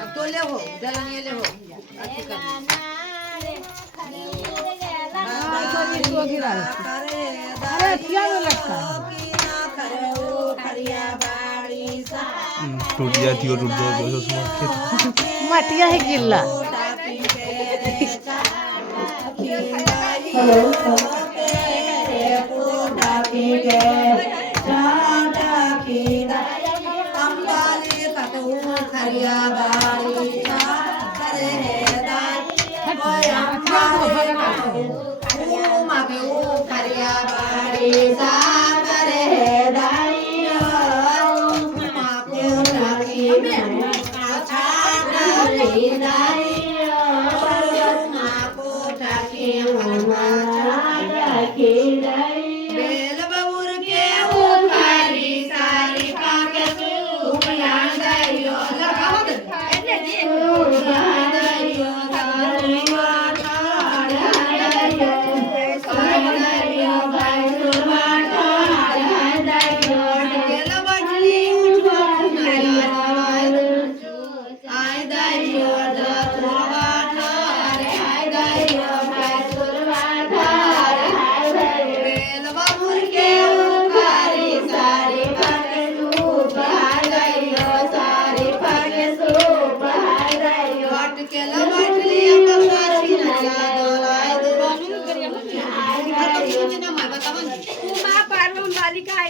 अब तो ले हो जलन ये ले हो अच्छी कर अरे क्या लगता टूट जाती हो टूट जाती हो खेत मटिया है गिल्ला बालिका